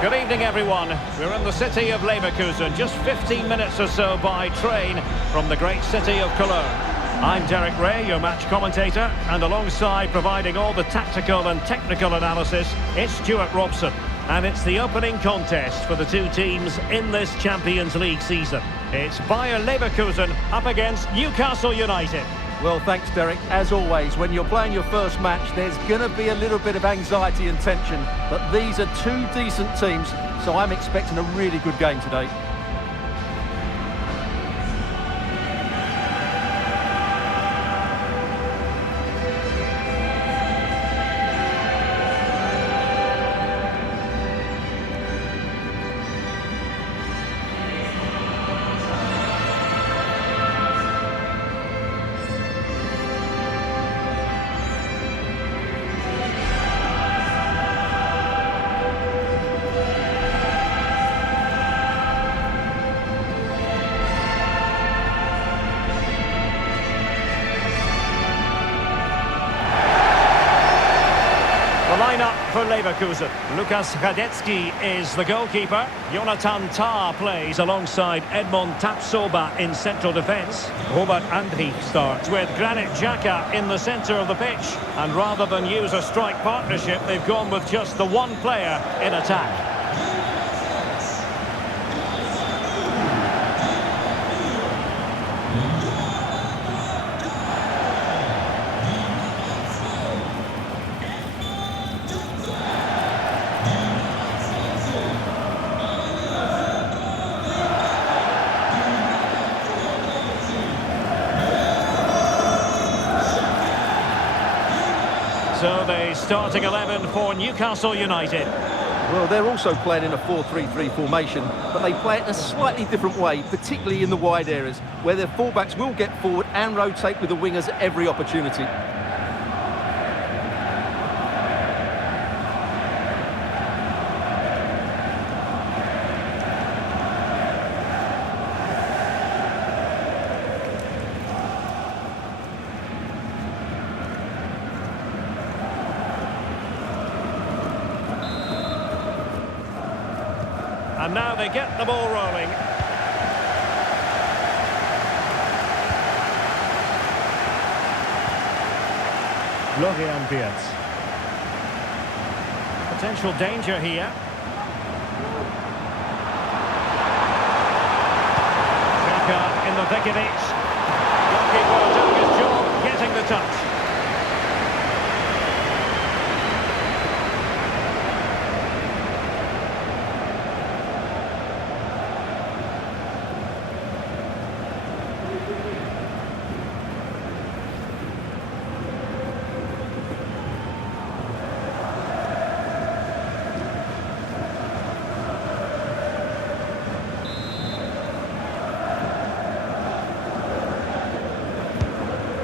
Good evening, everyone. We're in the city of Leverkusen, just 15 minutes or so by train from the great city of Cologne. I'm Derek Ray, your match commentator, and alongside providing all the tactical and technical analysis, it's Stuart Robson. And it's the opening contest for the two teams in this Champions League season. It's Bayer Leverkusen up against Newcastle United. Well, thanks, Derek. As always, when you're playing your first match, there's going to be a little bit of anxiety and tension. But these are two decent teams, so I'm expecting a really good game today. Line-up for Leverkusen. Lukas Radetzky is the goalkeeper. Jonathan Tah plays alongside Edmond Tapsoba in central defence. Robert Andrich starts with Granit Xhaka in the centre of the pitch. And rather than use a strike partnership, they've gone with just the one player in attack. So the starting 11 for Newcastle United. Well, they're also playing in a 4-3-3 formation, but they play it in a slightly different way, particularly in the wide areas, where their fullbacks will get forward and rotate with the wingers at every opportunity. And now they get the ball rolling. Florian Wirtz. Potential danger here. Xhaka in the thick of it. Goalkeeper doing his job, getting the touch.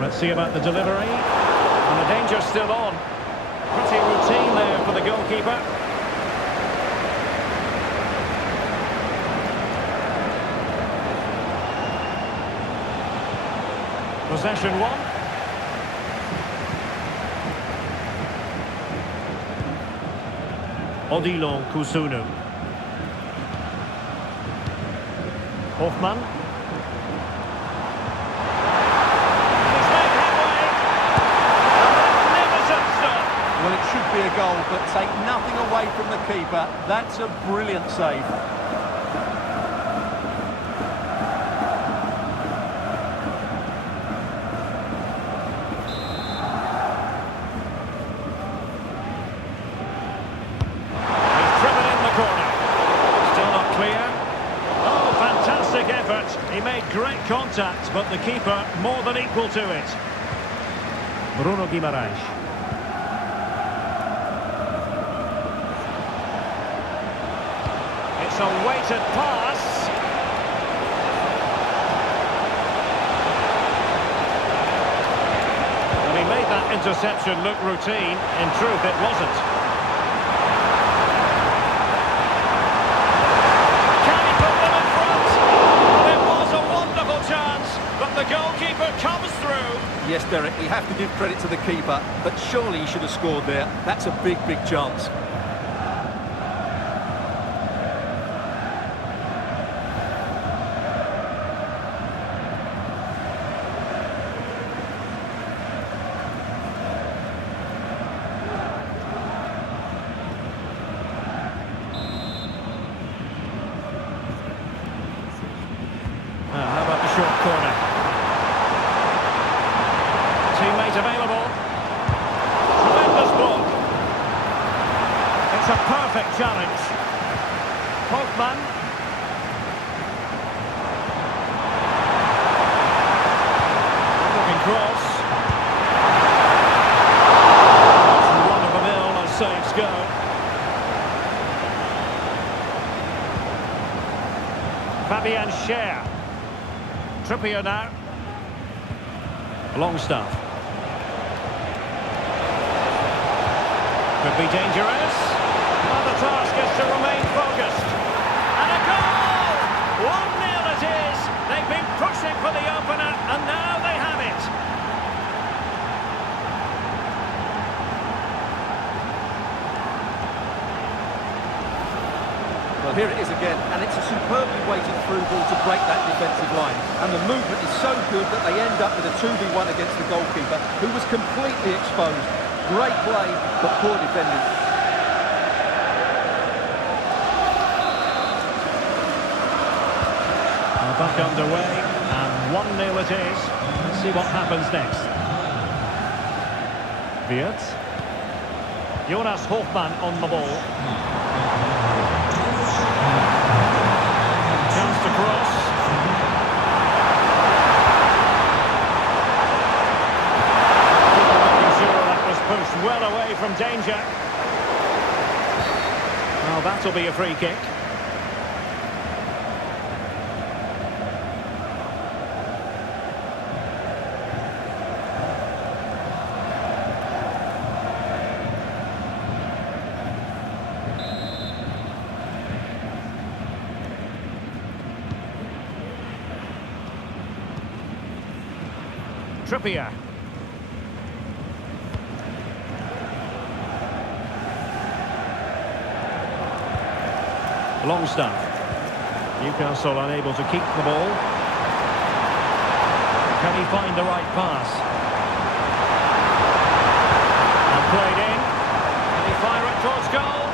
Let's see about the delivery. And the danger's still on. Pretty routine there for the goalkeeper. Possession one. Odilon Kusunu. Hoffmann. Well, it should be a goal, but take nothing away from the keeper. That's a brilliant save. He's driven in the corner. Still not clear. Oh, fantastic effort. He made great contact, but the keeper more than equal to it. Bruno Guimaraes. It's a weighted pass. And he made that interception look routine. In truth, it wasn't. Can he put them in front? There was a wonderful chance, but the goalkeeper comes through. Yes, Derek, we have to give credit to the keeper, but surely he should have scored there. That's a big, big chance. perfect challenge. Hofmann. Looking cross. Run of the mill as saves go. Fabian Schär. Trippier now. Longstaff. Could be dangerous. Well, the task is to remain focused. And a goal! 1-0 it is. They've been pushing for the opener, and now they have it. Well, here it is again, and it's a superbly weighted through ball to break that defensive line. And the movement is so good that they end up with a 2v1 against the goalkeeper, who was completely exposed. Great play, but poor defending. Back underway, and 1-0 it is. Let's see what happens next. Wirtz. Jonas Hofmann on the ball. Chance to cross. Making sure that was pushed well away from danger. Well, that'll be a free kick. Trippier. Longstaff. Newcastle unable to keep the ball. Can he find the right pass? And played in. Can he fire it towards goal?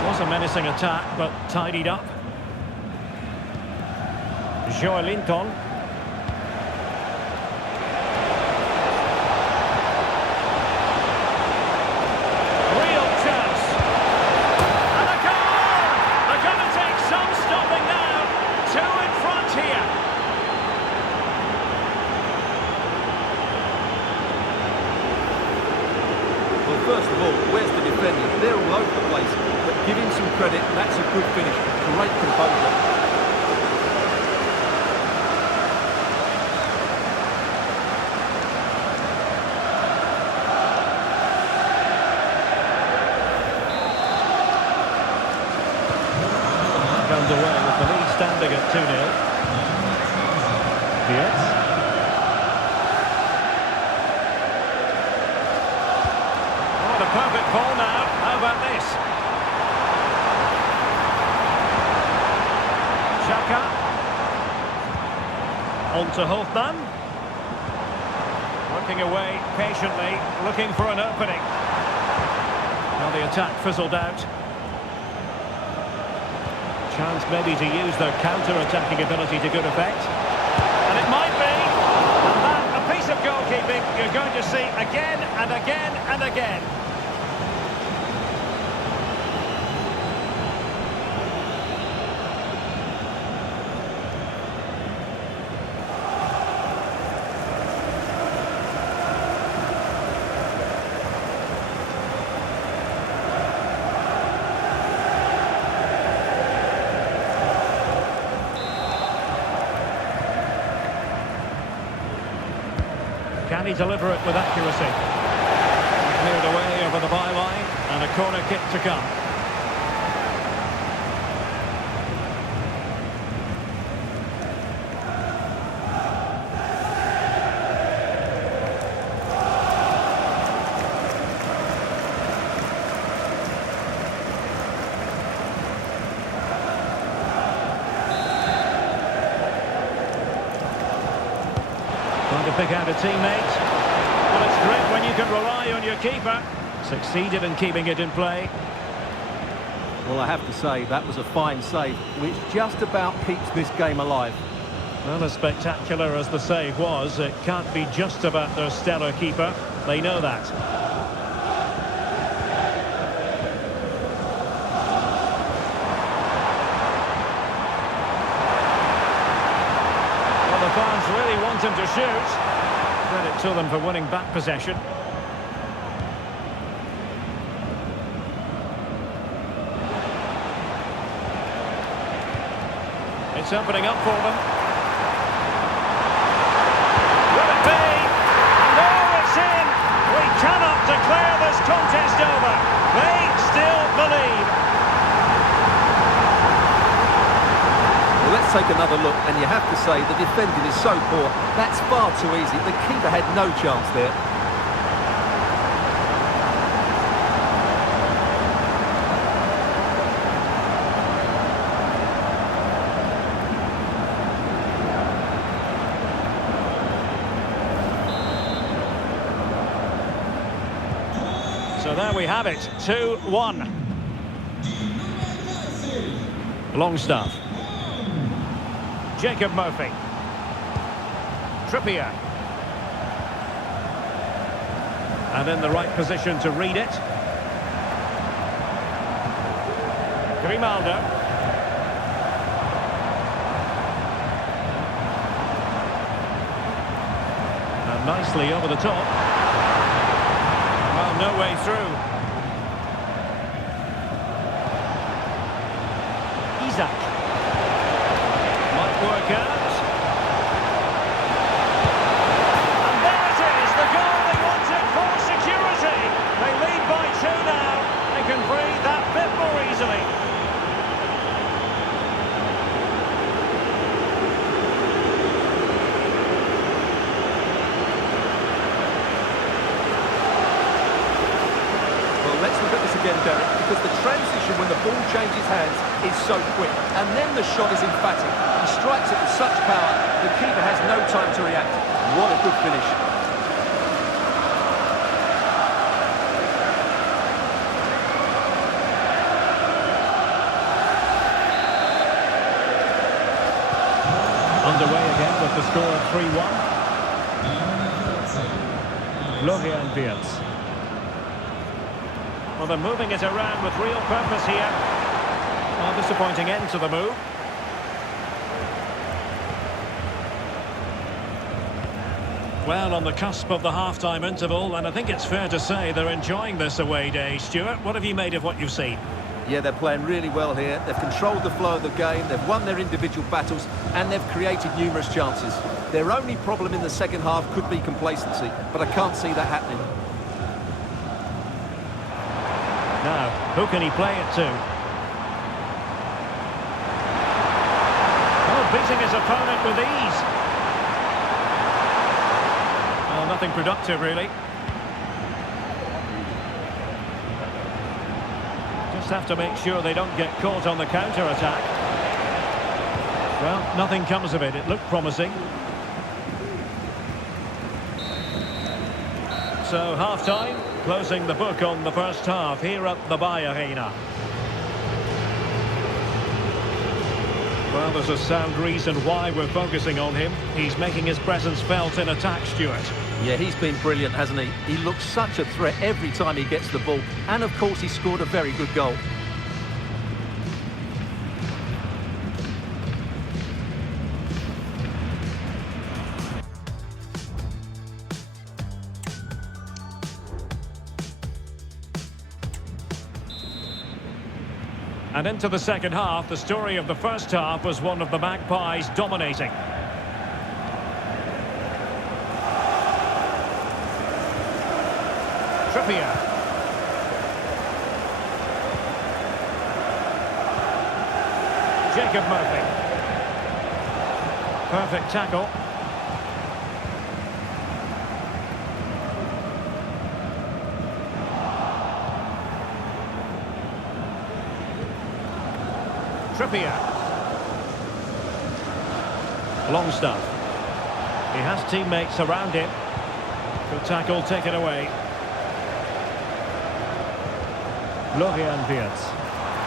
It was a menacing attack, but tidied up. Joelinton. Real chance. And a goal! They're going to take some stopping now. 2 in front here. Well, first of all, where's the defender? They're all over the place. But give him some credit, that's a good finish. Great composure. Underway with the lead standing at 2-0. Wirtz. Oh, the perfect ball now. How about this? Xhaka. On to Hofmann. Working away patiently, looking for an opening. Now the attack fizzled out. Chance maybe to use their counter-attacking ability to good effect. And it might be. And that, a piece of goalkeeping you're going to see again and again and again. Can he deliver it with accuracy? Cleared away over the byline, and a corner kick to come. Trying to pick out a teammate. Well, it's great when you can rely on your keeper. Succeeded in keeping it in play. Well, I have to say, that was a fine save, which just about keeps this game alive. Well, as spectacular as the save was, it can't be just about their stellar keeper. They know that. momentum to shoot. Credit to them for winning back possession. It's opening up for them. Will it be? No, it's in! We cannot declare this contest over. They still believe. Well, let's take another look, and you have to say the defending is so poor. That's far too easy. The keeper had no chance there. So there we have it, 2-1. Longstaff. Jacob Murphy. Trippier. And in the right position to read it. Grimaldo. And nicely over the top. Well, no way through. Isaac. Might work out. And there it is, the goal they wanted for security. They lead by 2 now. They can breathe that bit more easily. Let's look at this again, Derek, because the transition when the ball changes hands is so quick, and then the shot is emphatic. He strikes it with such power, the keeper has no time to react. What a good finish. Underway again with the score of 3-1. Florian Wirtz. Well, they're moving it around with real purpose here. Well, disappointing end to the move. Well, on the cusp of the half-time interval, and I think it's fair to say they're enjoying this away day. Stuart, what have you made of what you've seen? Yeah, they're playing really well here. They've controlled the flow of the game, they've won their individual battles, and they've created numerous chances. Their only problem in the second half could be complacency, but I can't see that happening. Now, who can he play it to? Oh, beating his opponent with ease. Oh, nothing productive, really. Just have to make sure they don't get caught on the counter-attack. Well, nothing comes of it. It looked promising. So, half-time. Closing the book on the first half here at the Bayer Arena. Well, there's a sound reason why we're focusing on him. He's making his presence felt in attack, Stuart. Yeah, he's been brilliant, hasn't he? He looks such a threat every time he gets the ball. And, of course, he scored a very good goal. And into the second half, the story of the first half was one of the Magpies dominating. Trippier. Jacob Murphy. Perfect tackle. Trippier. Longstaff. He has teammates around him. Good tackle taken away. Florian Wirtz.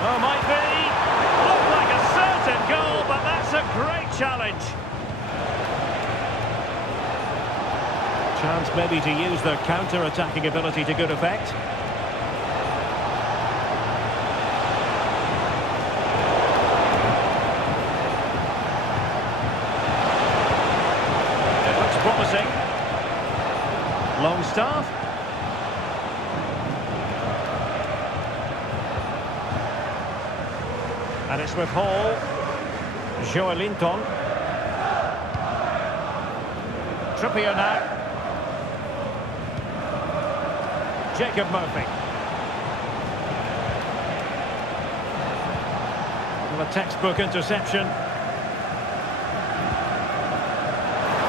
Oh, might be. Looked like a certain goal, but that's a great challenge. Chance maybe to use their counter-attacking ability to good effect. Longstaff. And it's with Hall. Joelinton. Trippier now. Jacob Murphy. Well, a textbook interception.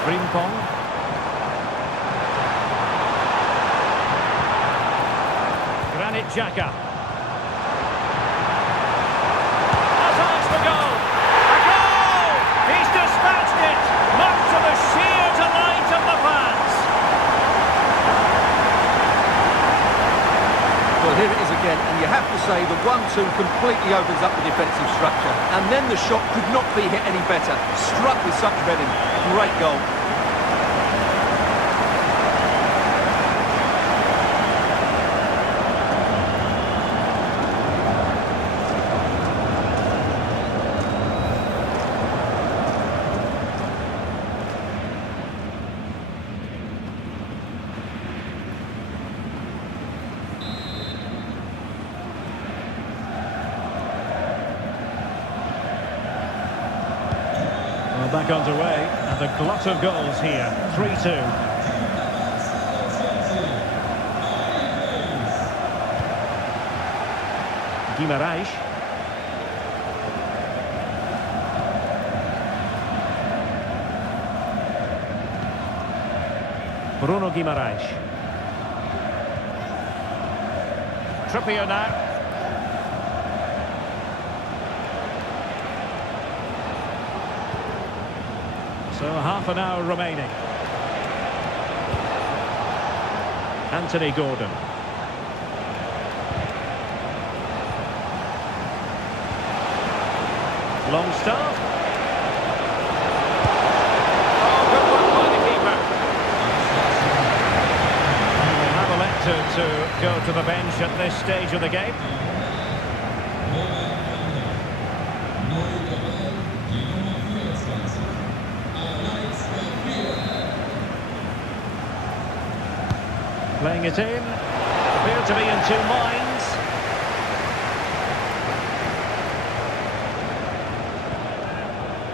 Frimpong. Granit Xhaka. Hazard's the goal. A goal! He's dispatched it, much to the sheer delight of the fans. Well, here it is again, and you have to say the 1-2 completely opens up the defensive structure. And then the shot could not be hit any better. Struck with such venom. Great goal. Back underway, and a glut of goals here. 3-2. Guimarães. Bruno Guimarães. Trippier now. So half an hour remaining. Anthony Gordon. Longstaff. Oh, good work by the keeper. They have elected to go to the bench at this stage of the game. Playing it in. Appear to be in two minds.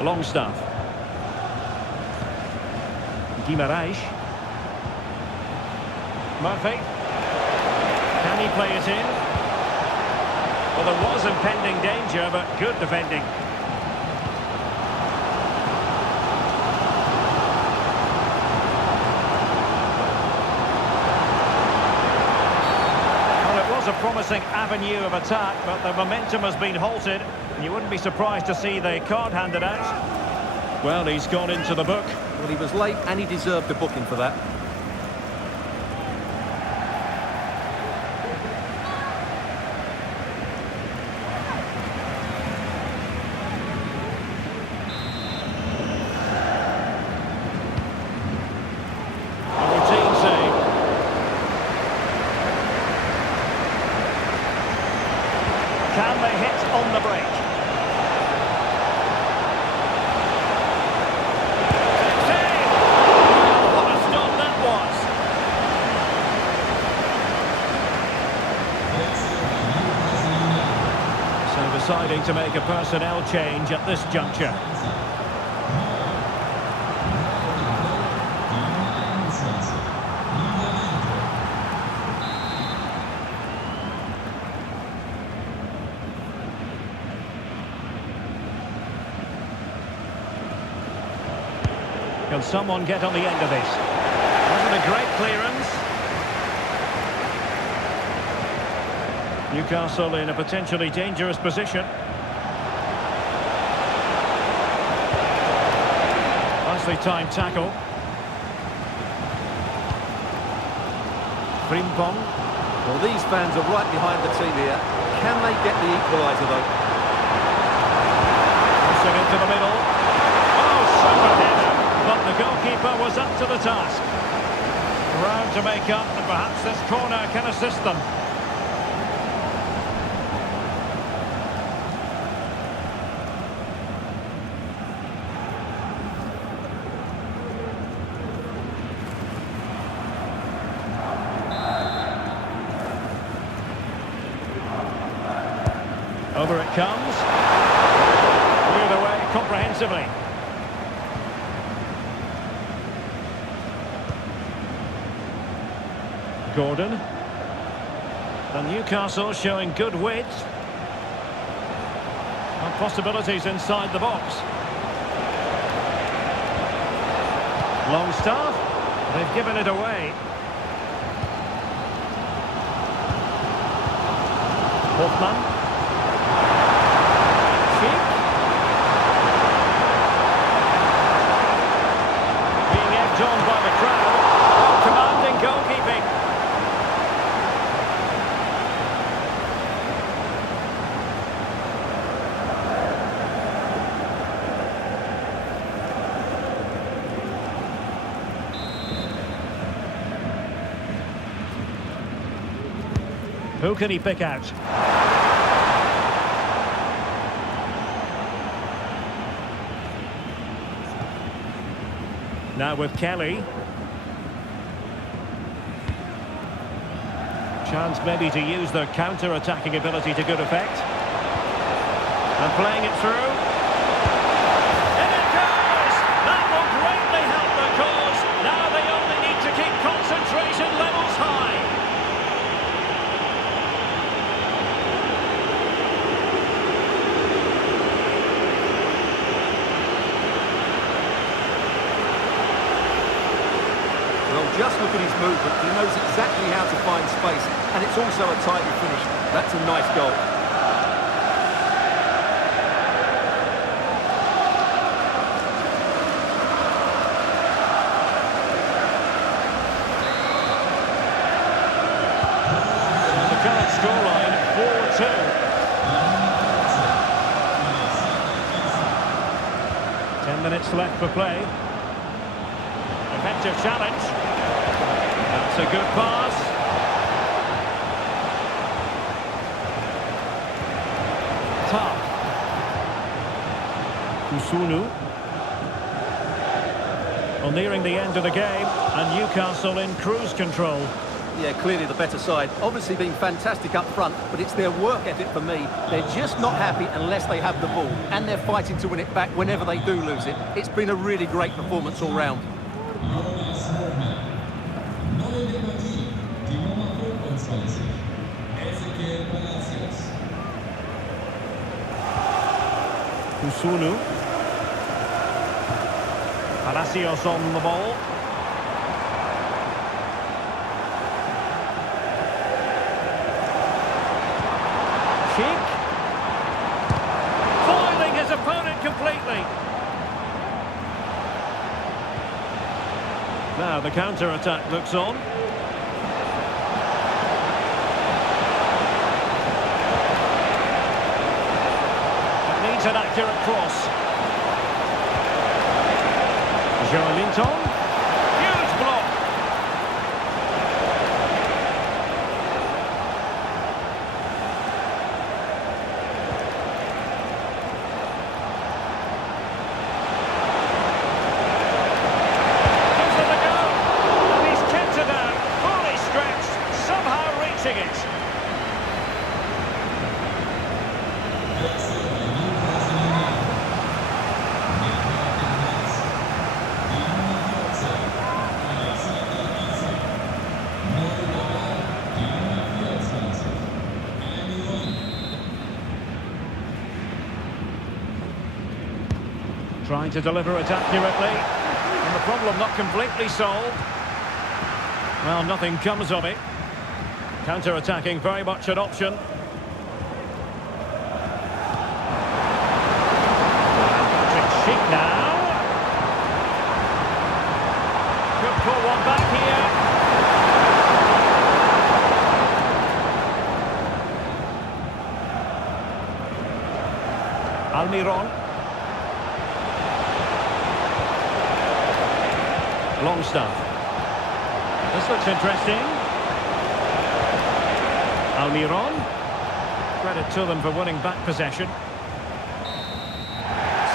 Longstaff. Guimarães. Murphy. Can he play it in? Well, there was impending danger, but good defending. A promising avenue of attack, but the momentum has been halted. You wouldn't be surprised to see the card handed out. Well, he's gone into the book. Well, he was late and he deserved a booking for that. A routine save. Can they hit on the break? Save! What a stop that was! So deciding to make a personnel change at this juncture. Can someone get on the end of this? Wasn't a great clearance. Newcastle in a potentially dangerous position. Nicely timed tackle. Frimpong. Well, these fans are right behind the team here. Can they get the equaliser, though? Push it into the middle. Oh, super header. But the goalkeeper was up to the task. Ground to make up, and perhaps this corner can assist them. Over it comes. Cleared away comprehensively. Gordon. And Newcastle showing good width. And possibilities inside the box. Longstaff. They've given it away. Hoffman. Sheik. Being egged on by the crowd. Oh, commanding goalkeeping. Who can he pick out? Now with Kelly. Chance maybe to use their counter-attacking ability to good effect. And playing it through. And it goes! That will greatly help the cause. Now they only need to keep concentration levels high. Well, just look at his movement. He knows exactly how to find space, and it's also a tidy finish. That's a nice goal. The current scoreline, 4-2. 10 minutes left for play. Effective challenge. That's a good pass. Tough. Kusunu. Well, nearing the end of the game, and Newcastle in cruise control. Yeah, clearly the better side. Obviously being fantastic up front, but it's their work ethic for me. They're just not happy unless they have the ball, and they're fighting to win it back whenever they do lose it. It's been a really great performance all round. Kusunu. Palacios on the ball. Sheik. Foiling his opponent completely. Now the counter-attack looks on. An accurate cross. Joelinton. Huge block. Goes for the goal. And he's kept it out. Fully stretched. Somehow reaching it. Trying to deliver it accurately. And the problem not completely solved. Well, nothing comes of it. Counter-attacking very much an option. Sheik now. Could pull one back here. Almiron. Longstaff. This looks interesting. Almiron. Credit to them for winning back possession.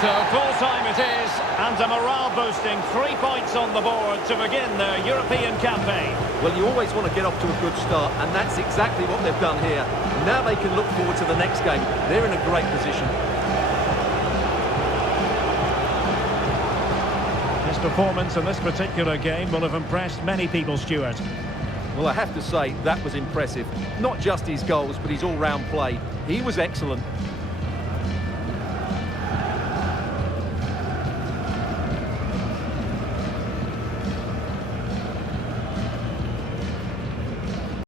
So full time it is, and a morale boosting 3 points on the board to begin their European campaign. Well, you always want to get off to a good start, and that's exactly what they've done here. Now they can look forward to the next game. They're in a great position. His performance in this particular game will have impressed many people, Stuart. Well, I have to say, that was impressive. Not just his goals, but his all-round play. He was excellent.